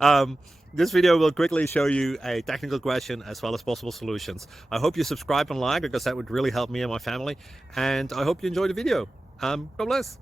um, this video will quickly show you a technical question as well as possible solutions. I hope you subscribe and like, because that would really help me and my family. And I hope you enjoy the video. God bless.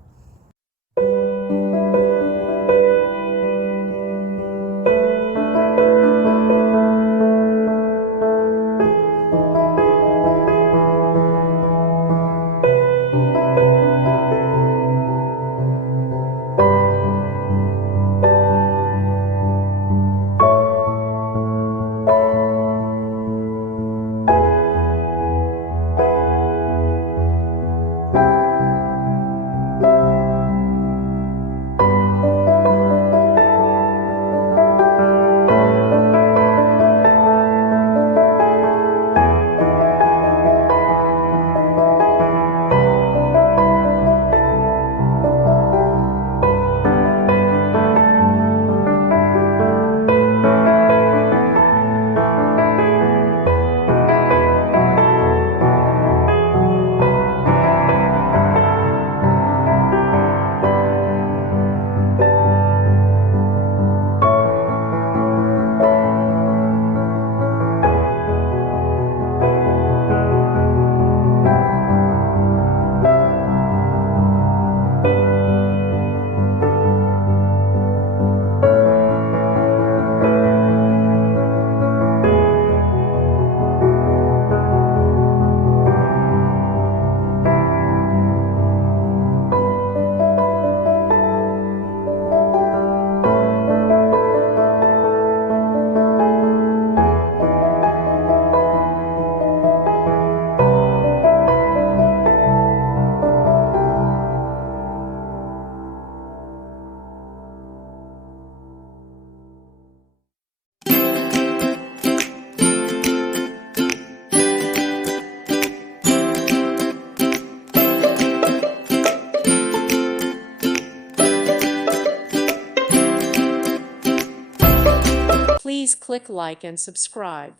Please click like and subscribe.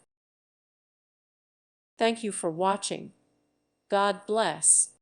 Thank you for watching. God bless.